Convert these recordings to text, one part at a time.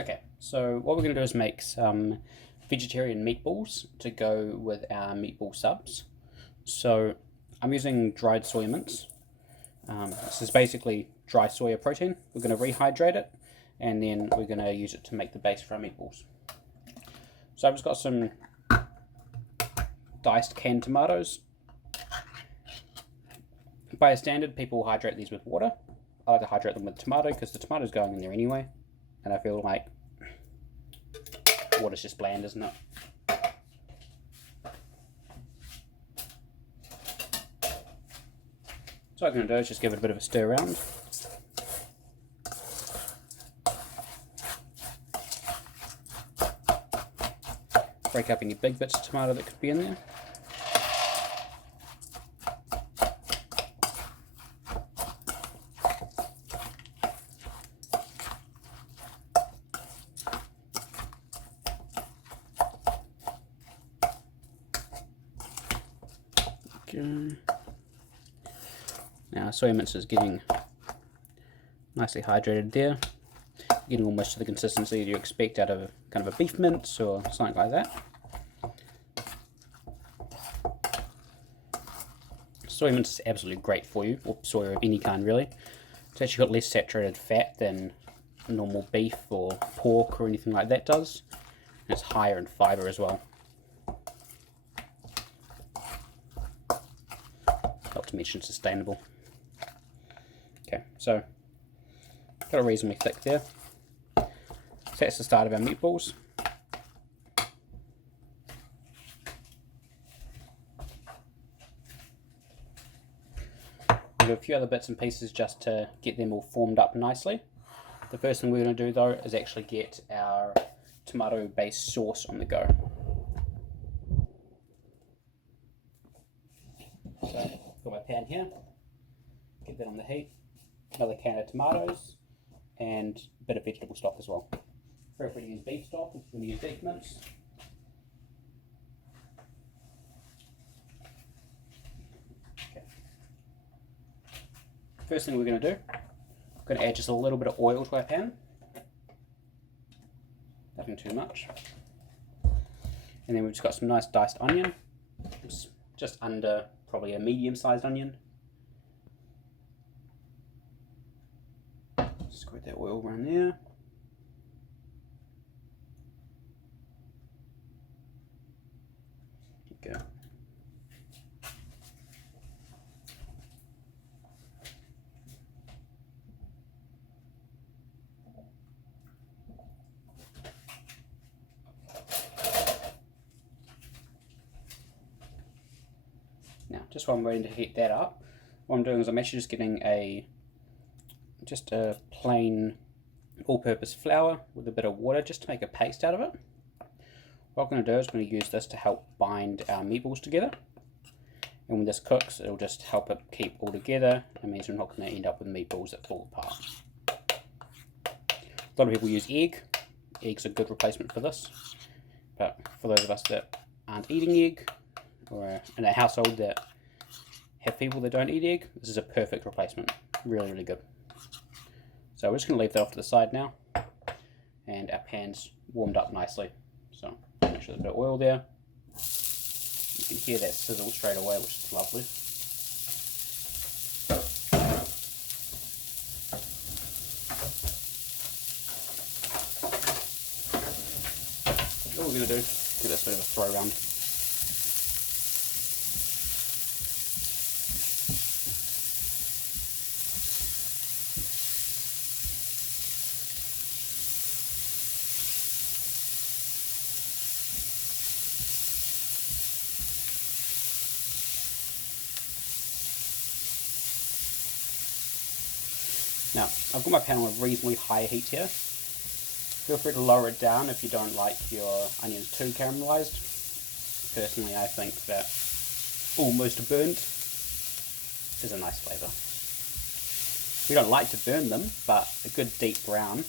Okay, so what we're going to do is make some vegetarian meatballs to go with our meatball subs. So I'm using dried soya mince. This is basically dry soya protein. We're going to rehydrate it and then we're going to use it to make the base for our meatballs. So I've just got some diced canned tomatoes. By standard, people hydrate these with water. I like to hydrate them with tomato because the tomato's going in there anyway. And I feel like water's just bland, isn't it? So what I'm going to do is just give it a bit of a stir around. Break up any big bits of tomato that could be in there. Now soya mince is getting nicely hydrated there, getting almost to the consistency you expect out of kind of a beef mince or something like that. Soya mince is absolutely great for you, or soya of any kind really. It's actually got less saturated fat than normal beef or pork or anything like that does, and it's higher in fibre as well. Not to mention sustainable. Okay, so got a reasonably thick there. So that's the start of our meatballs. We'll do a few other bits and pieces just to get them all formed up nicely. The first thing we're going to do though is actually get our tomato based sauce on the go. So, got my pan here, get that on the heat, another can of tomatoes, and a bit of vegetable stock as well. Feel free to use beef stock if you're going to use beef mince. Okay. First thing we're going to do, we're going to add just a little bit of oil to our pan. Nothing too much. And then we've just got some nice diced onion. It's just under probably a medium-sized onion. Squirt that oil around there. There you go. Now, just while I'm waiting to heat that up, what I'm doing is I'm actually just getting just a plain all-purpose flour with a bit of water just to make a paste out of it. What I'm going to do is I'm going to use this to help bind our meatballs together. And when this cooks, it'll just help it keep all together. It means we're not going to end up with meatballs that fall apart. A lot of people use egg. Egg's a good replacement for this. But for those of us that aren't eating egg, or in a household that have people that don't eat egg, this is a perfect replacement. Really, really good. So we're just going to leave that off to the side now. And our pan's warmed up nicely. So make sure there's a bit of oil there. You can hear that sizzle straight away, which is lovely. All we're going to do is give this a bit of a throw around. Now, I've got my pan on a reasonably high heat here. Feel free to lower it down if you don't like your onions too caramelised. Personally, I think that almost burnt is a nice flavour. We don't like to burn them, but a good deep brown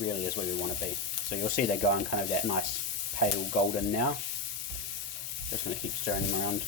really is where we want to be. So you'll see they're going kind of that nice pale golden now. Just going to keep stirring them around.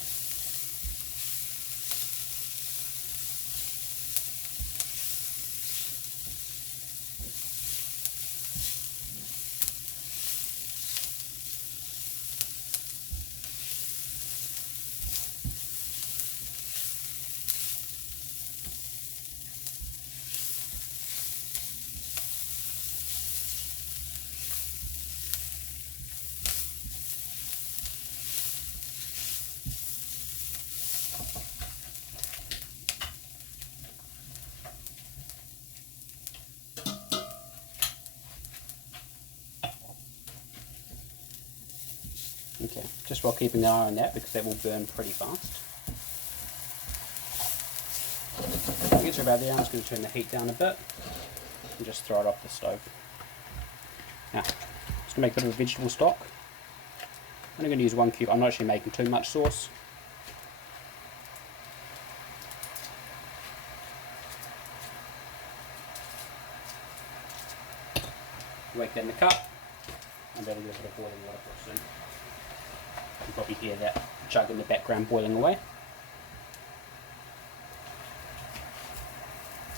Okay, just while keeping an eye on that because that will burn pretty fast. When it gets about there, I'm just going to turn the heat down a bit and just throw it off the stove. Now, just going to make a bit of a vegetable stock. I'm only going to use 1 cube. I'm not actually making too much sauce. Wake that in the cup, and that'll get a bit of boiling water for us soon. You can probably hear that jug in the background boiling away.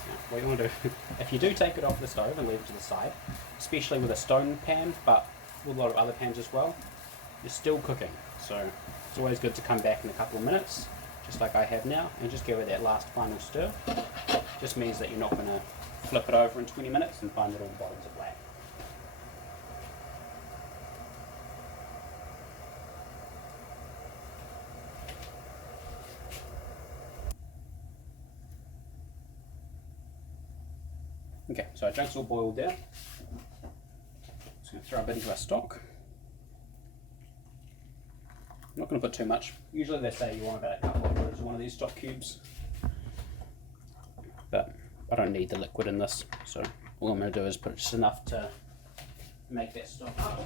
Now, what you want to do, if you do take it off the stove and leave it to the side, especially with a stone pan, but with a lot of other pans as well, you're still cooking. So it's always good to come back in a couple of minutes, just like I have now, and just give it that last final stir. Just means that you're not going to flip it over in 20 minutes and find that all the bottoms are black. Okay, so our junk's all boiled there. Just going to throw a bit into our stock. I'm not going to put too much. Usually they say you want about a couple of quarters of one of these stock cubes. But I don't need the liquid in this, so all I'm going to do is put just enough to make that stock up.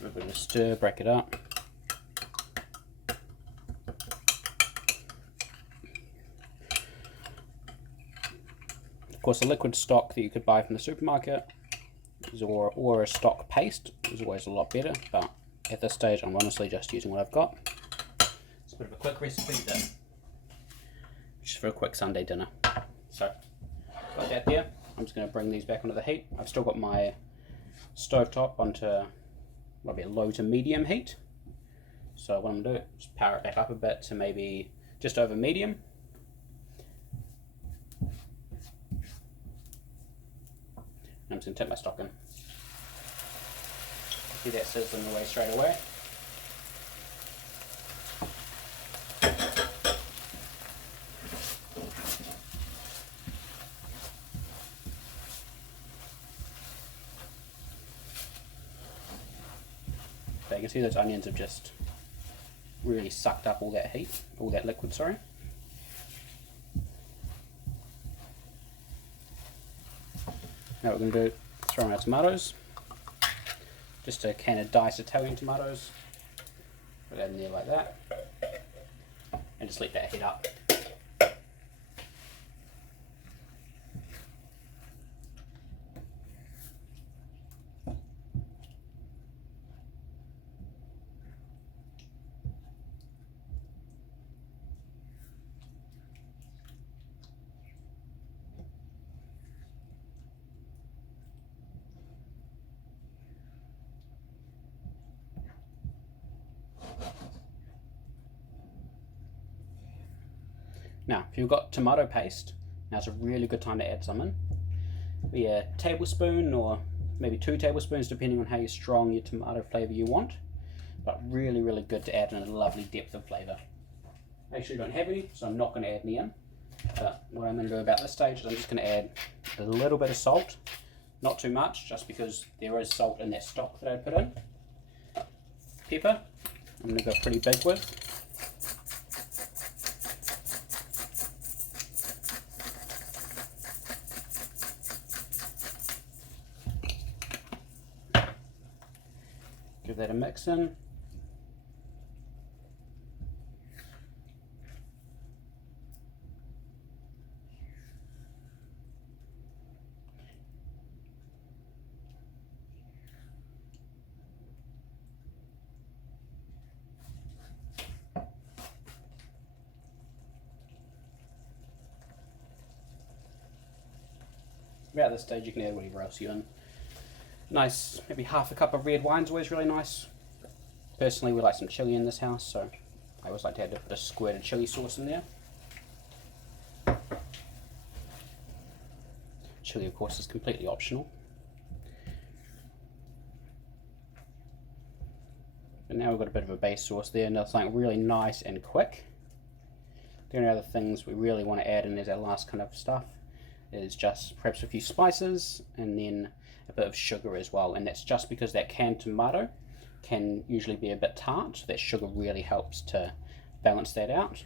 A bit of a stir, break it up. Of course, a liquid stock that you could buy from the supermarket or a stock paste is always a lot better, but at this stage I'm honestly just using what I've got. It's a bit of a quick recipe then, just for a quick Sunday dinner. So, got that there. I'm just going to bring these back onto the heat. I've still got my stovetop onto maybe a low to medium heat. So what I'm going to do is power it back up a bit to maybe just over medium. I'm just going to tip my stock in. See that sizzling away straight away. So you can see those onions have just really sucked up all that heat, all that liquid, sorry. Now what we're going to do, throw in our tomatoes. Just a can of diced Italian tomatoes. Put that in there like that. And just let that heat up. Now, if you've got tomato paste, now's a really good time to add some in. Maybe a tablespoon or maybe 2 tablespoons, depending on how strong your tomato flavour you want. But really, really good to add in a lovely depth of flavour. Make sure you don't have any, so I'm not going to add any in. But what I'm going to do about this stage is I'm just going to add a little bit of salt. Not too much, just because there is salt in that stock that I put in. Pepper, I'm going to go pretty big with. Give that a mix in. About this stage you can add whatever else you in. Nice, maybe half a cup of red wine's always really nice. Personally, we like some chilli in this house, so I always like to add a bit of squirt of chilli sauce in there. Chilli, of course, is completely optional. And now we've got a bit of a base sauce there, and that's something really nice and quick. The only other things we really want to add in as our last kind of stuff is just perhaps a few spices and then a bit of sugar as well, and that's just because that canned tomato can usually be a bit tart, so that sugar really helps to balance that out.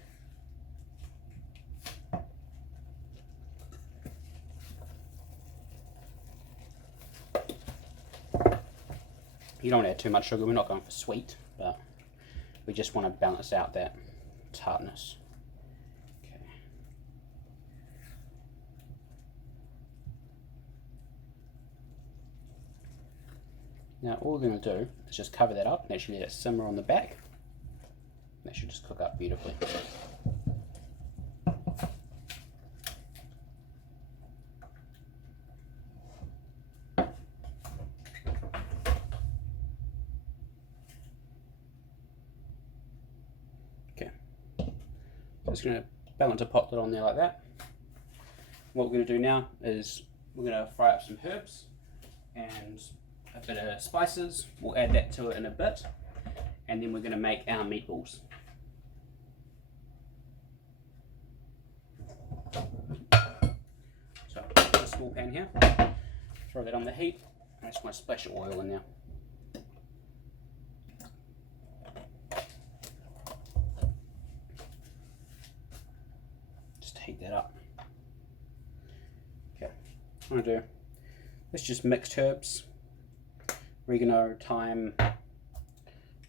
You don't want to add too much sugar, we're not going for sweet, but we just want to balance out that tartness. Okay. Now all we're going to do is just cover that up and actually let it simmer on the back. That should just cook up beautifully. Just going to balance a pot lid on there like that. What we're going to do now is we're going to fry up some herbs and a bit of spices. We'll add that to it in a bit, and then we're going to make our meatballs. So I've got a small pan here, throw that on the heat. I just want to splash oil in there. Heat that up. Okay, I'm going to do this, just mixed herbs, oregano, thyme,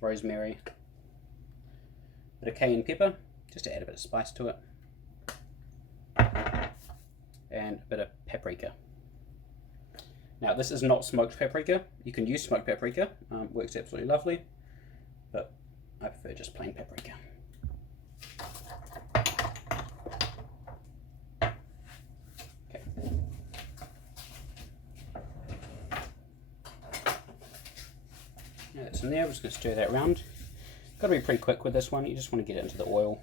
rosemary, a bit of cayenne pepper, just to add a bit of spice to it, and a bit of paprika. Now this is not smoked paprika, you can use smoked paprika, works absolutely lovely, but I prefer just plain paprika. That's in there, we're just going to stir that around. Got to be pretty quick with this one, you just want to get it into the oil.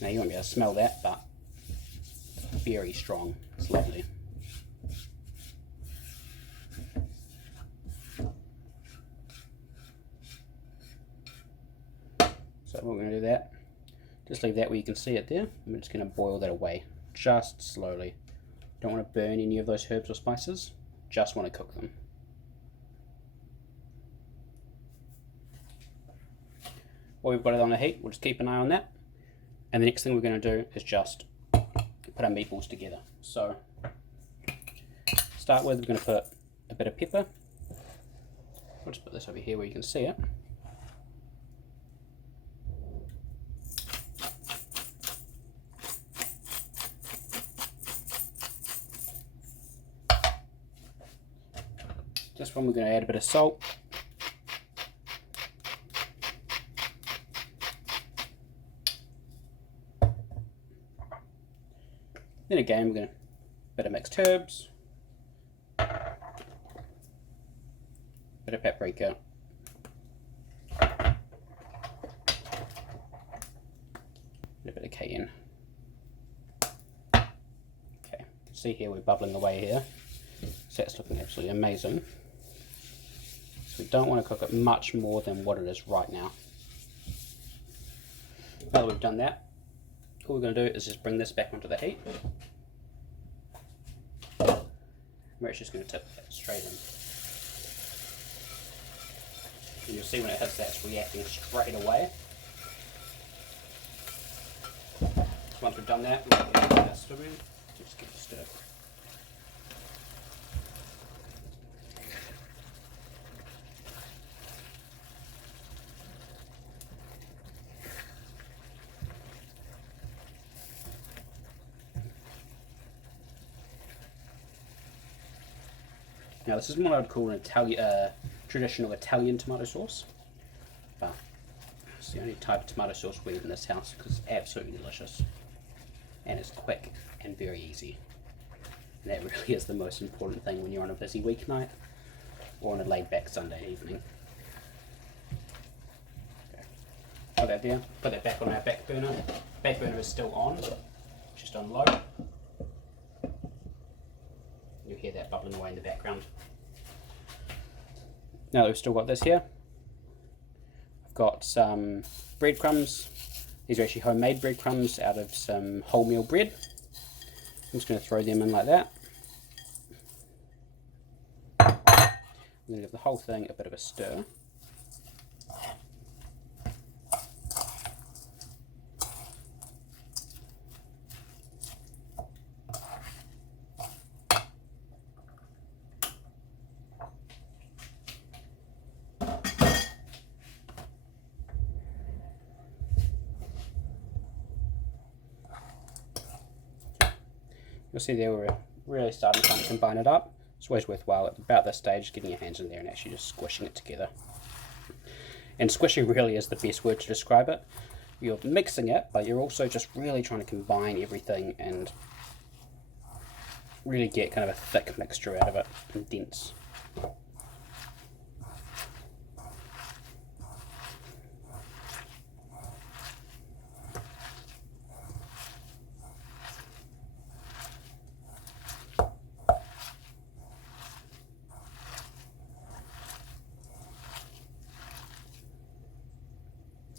Now you won't be able to smell that, but it's very strong, it's lovely. So we're going to do that, just leave that where you can see it there, and we're just going to boil that away, just slowly. Don't want to burn any of those herbs or spices, just want to cook them. While we've got it on the heat, we'll just keep an eye on that, and the next thing we're going to do is just put our meatballs together. So, to start with, we're going to put a bit of pepper. I'll just put this over here where you can see it. This one we're going to add a bit of salt. Then again we're going to bit of mixed herbs, bit of paprika, a bit of cayenne. Okay, see here we're bubbling away here, so that's looking absolutely amazing. So we don't want to cook it much more than what it is right now. Now that we've done that, all we're going to do is just bring this back onto the heat. We're just going to tip that straight in. And you'll see when it hits that, it's reacting straight away. Once we've done that, we'll get our stir in. Just give it a stir. Now this is what I would call an traditional Italian tomato sauce, but it's the only type of tomato sauce we have in this house because it's absolutely delicious and it's quick and very easy. And that really is the most important thing when you're on a busy weeknight or on a laid back Sunday evening. Okay. Put that there, put that back on our back burner. Back burner is still on, just on low. You'll hear that bubbling away in the background. Now that we've still got this here, got some breadcrumbs. These are actually homemade breadcrumbs out of some wholemeal bread. I'm just going to throw them in like that. I'm going to give the whole thing a bit of a stir. You'll see there we're really starting to kind of combine it up. It's always worthwhile at about this stage getting your hands in there and actually just squishing it together. And squishing really is the best word to describe it. You're mixing it, but you're also just really trying to combine everything and really get kind of a thick mixture out of it and dense.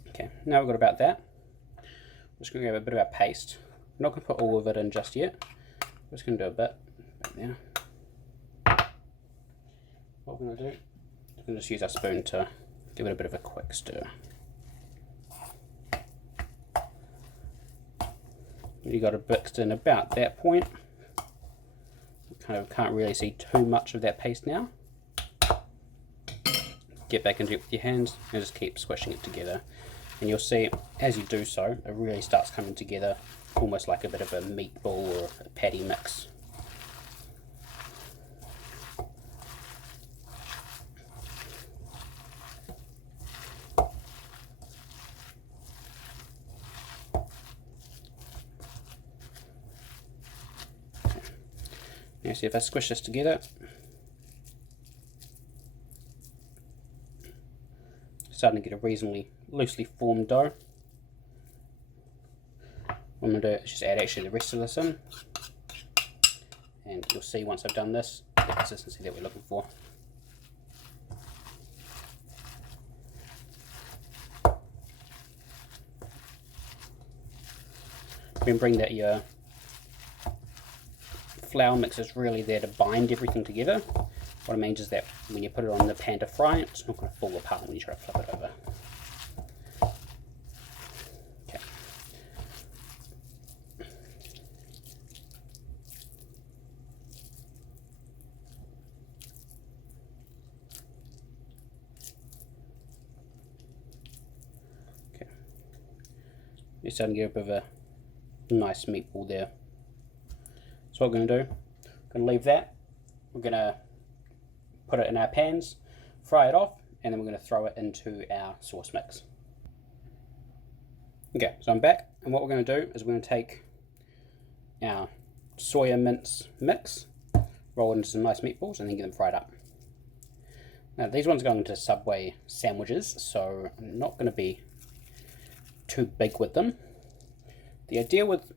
Okay, now we've got about that. I'm just going to grab a bit of our paste. I'm not going to put all of it in just yet. I'm just going to do a bit there. What we're going to do is we're going to just use our spoon to give it a bit of a quick stir. You got it mixed in about that point. You kind of can't really see too much of that paste now. Get back into it with your hands and just keep squishing it together. And you'll see as you do so, it really starts coming together almost like a bit of a meatball or a patty mix. Now see if I squish this together, starting to get a reasonably loosely formed dough. What I'm going to do is just add actually the rest of this in, and you'll see once I've done this the consistency that we're looking for. Remembering that your flour mix is really there to bind everything together. What it means is that when you put it on the pan to fry, it's not going to fall apart when you try to flip it over. Okay. Okay. You're starting to get a bit of a nice meatball there. So what we're going to do, we're going to leave that. We're going to put it in our pans, fry it off, and then we're going to throw it into our sauce mix. Okay, so I'm back, and what we're going to do is we're going to take our soya mince mix, roll it into some nice meatballs, and then get them fried up. Now these ones are going into Subway sandwiches, so I'm not going to be too big with them. The idea with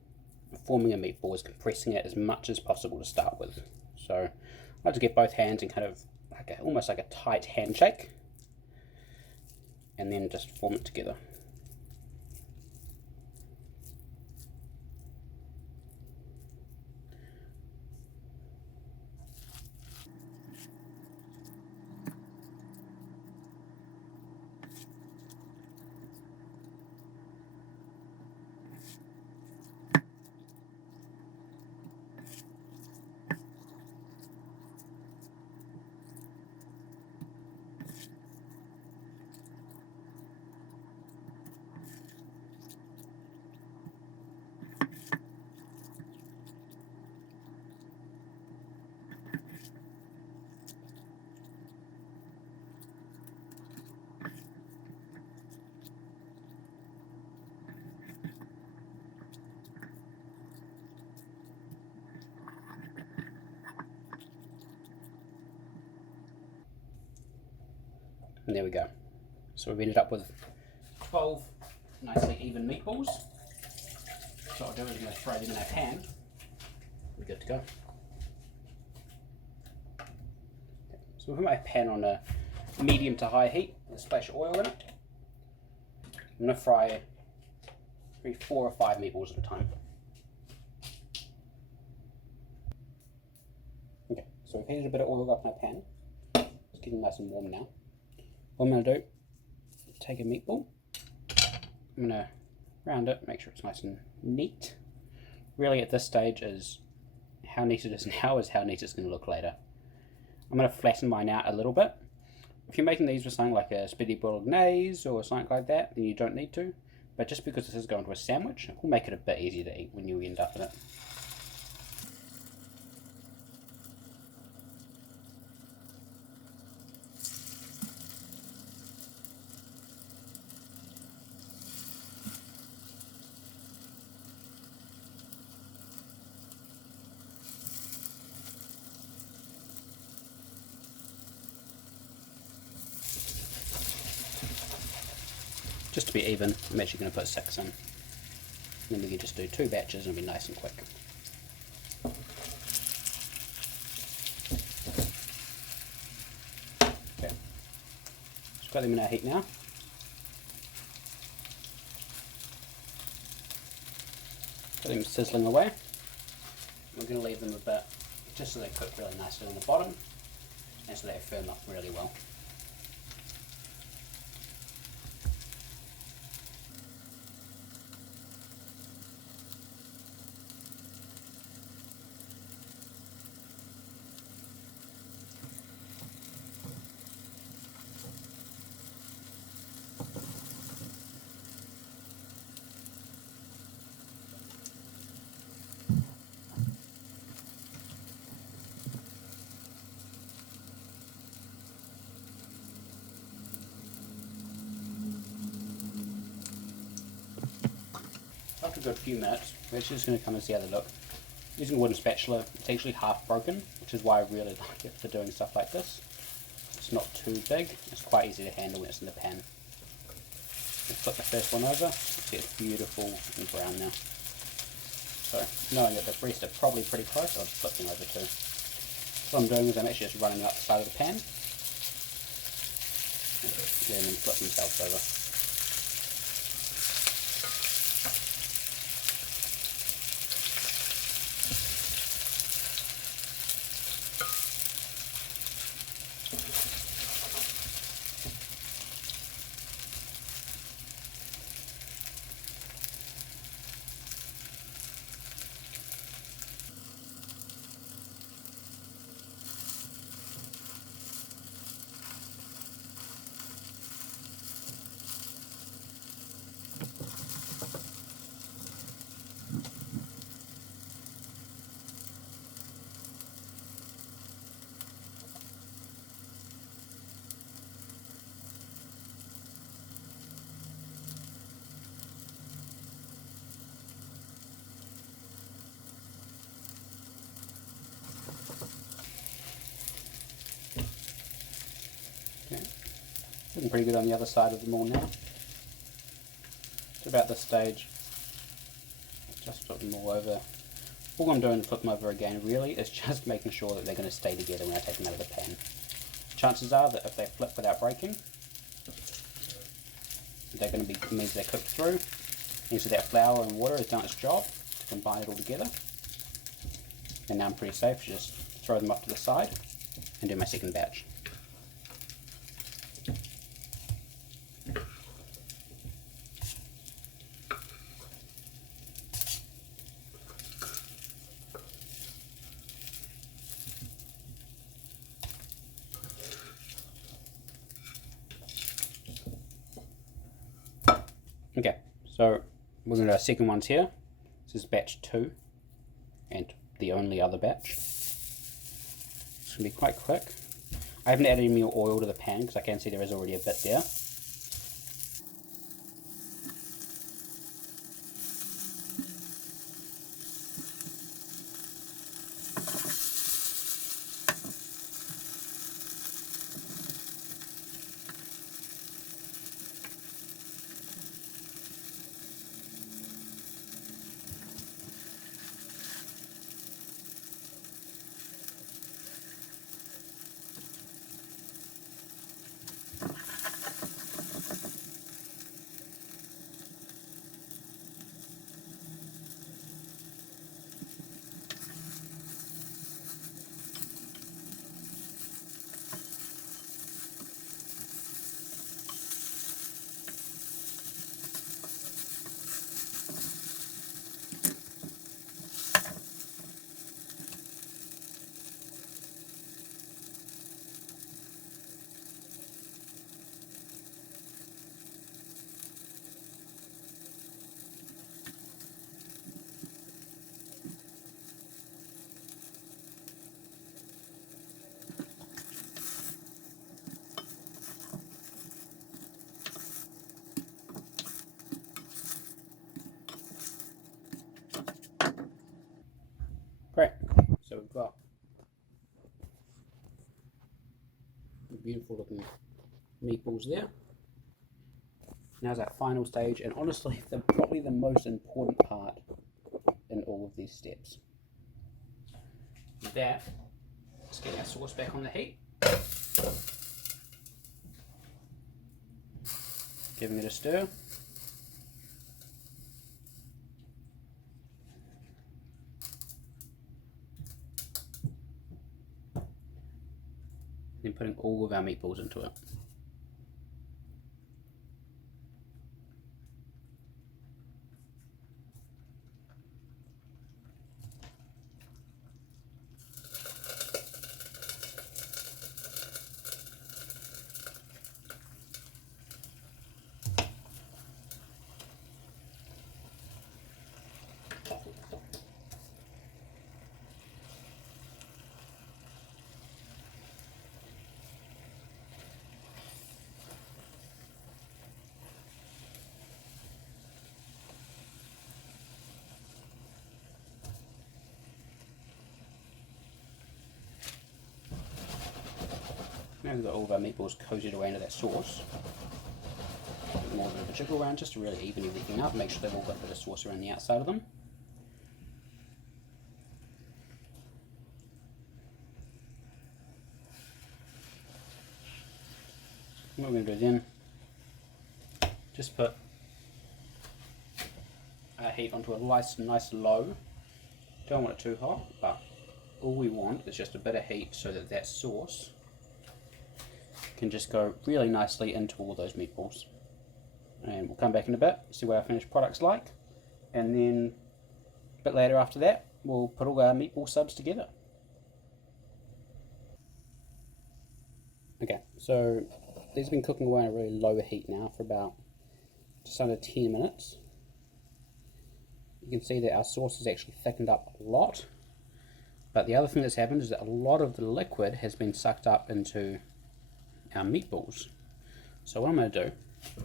forming a meatball is compressing it as much as possible to start with. So I like to get both hands in kind of like almost like a tight handshake, and then just form it together. And there we go. So we've ended up with 12 nicely even meatballs. So what I'll do is I'm going to throw them in our pan. We're good to go. So we'll put my pan on a medium to high heat with a splash of oil in it. I'm going to fry maybe 4 or 5 meatballs at a time. Okay, so we've heated a bit of oil up in our pan. It's getting nice and warm now. What I'm going to do, take a meatball. I'm going to round it, make sure it's nice and neat. Really at this stage is how neat it is now is how neat it's going to look later. I'm going to flatten mine out a little bit. If you're making these with something like a spaghetti bolognese or something like that, then you don't need to. But just because this is going to a sandwich, it will make it a bit easier to eat when you end up in it. Just to be even, I'm actually going to put 6 in. And then we can just do 2 batches and it'll be nice and quick. Okay, just got them in our heat now. Got them sizzling away. We're going to leave them a bit, just so they cook really nicely on the bottom, and so they firm up really well. After a good few minutes, we're actually just going to come and see how they look. Using a wooden spatula, it's actually half broken, which is why I really like it for doing stuff like this. It's not too big, it's quite easy to handle when it's in the pan. We'll flip the first one over, see it's beautiful and brown now. So, knowing that the breasts are probably pretty close, I'll just flip them over too. What I'm doing is I'm actually just running up the side of the pan, and then flip themselves over. Okay. Looking pretty good on the other side of them all now. So about this stage, just flip them all over. All I'm doing to flip them over again really is just making sure that they're going to stay together when I take them out of the pan. Chances are that if they flip without breaking, they're going to be means they're cooked through. And so that flour and water has done its job to combine it all together. And now I'm pretty safe to just throw them off to the side and do my second batch. Okay, so we're going to do our second ones here. This is batch 2 and the only other batch. It's going to be quite quick. I haven't added any more oil to the pan because I can see there is already a bit there. meatballs there. Now's that final stage, and honestly, probably the most important part in all of these steps. With that, let's get our sauce back on the heat. Giving it a stir. Then putting all of our meatballs into it. Now we've got all of our meatballs coated away into that sauce. More of a jiggle around just to really even everything up, make sure they've all got a bit of sauce around the outside of them. What we're going to do then, just put our heat onto a nice low. Don't want it too hot, but all we want is just a bit of heat so that that sauce can just go really nicely into all those meatballs. And we'll come back in a bit, see what our finished product's like, and then a bit later after that we'll put all our meatball subs together. Okay, so these have been cooking away at a really low heat now for about just under 10 minutes. You can see that our sauce has actually thickened up a lot, but the other thing that's happened is that a lot of the liquid has been sucked up into our meatballs. So what I'm going to do,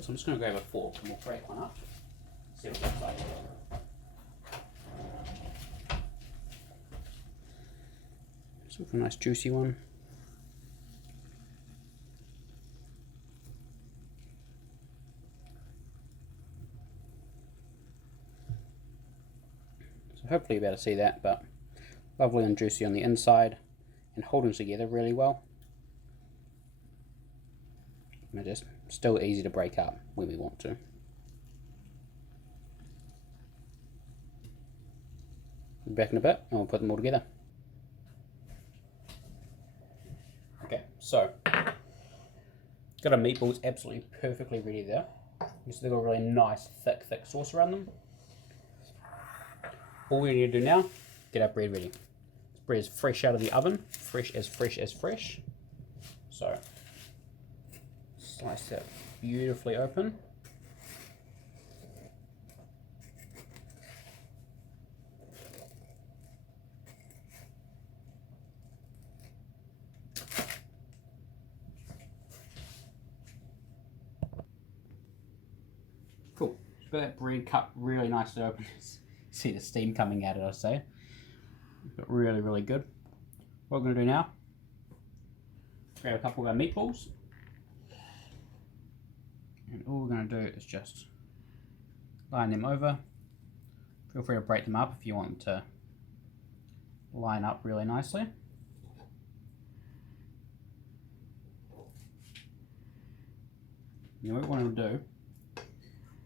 so I'm just going to grab a fork and we'll break one up, see what it looks like. So a nice juicy one. So hopefully you'll be able to see that, but lovely and juicy on the inside and holding together really well. And just still easy to break up when we want to. Back in a bit and we'll put them all together. Okay, so got our meatballs absolutely perfectly ready there. So they've got a really nice thick sauce around them. All we need to do now, get our bread ready. This bread is fresh out of the oven, fresh as fresh. So slice that beautifully open. Cool. Just got that bread cut really nicely open. See the steam coming out of it, I say. But really good. What we're going to do now, grab a couple of our meatballs. And all we're going to do is just line them over. Feel free to break them up if you want them to line up really nicely. And what we want to do,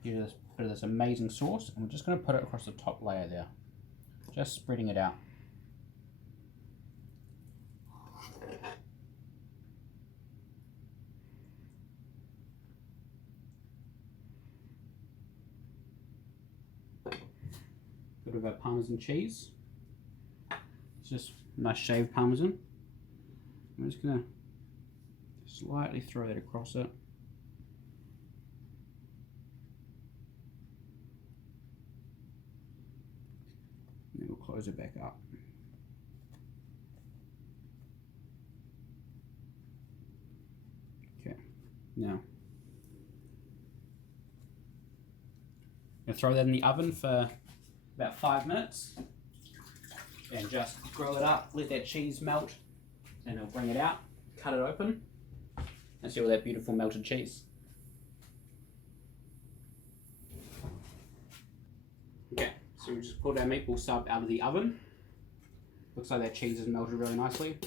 get this bit of this amazing sauce, and we're just going to put it across the top layer there. Just spreading it out. Bit of our Parmesan cheese. It's just nice shaved Parmesan. I'm just going to slightly throw that across it. And then we'll close it back up. Okay, now I'm going to throw that in the oven for about 5 minutes and just grill it up, let that cheese melt, and I'll bring it out, cut it open, and see all that beautiful melted cheese. Okay, so we just pulled our meatball sub out of the oven. Looks like that cheese is melted really nicely.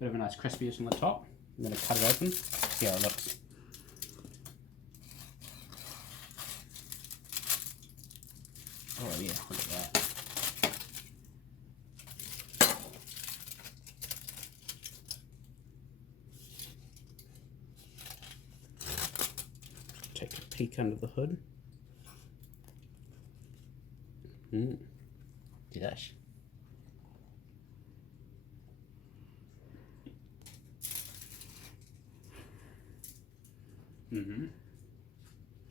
Bit of a nice crispiness on the top. I'm going to cut it open, see how it looks. Oh yeah, look at that. Take a peek under the hood. Delish.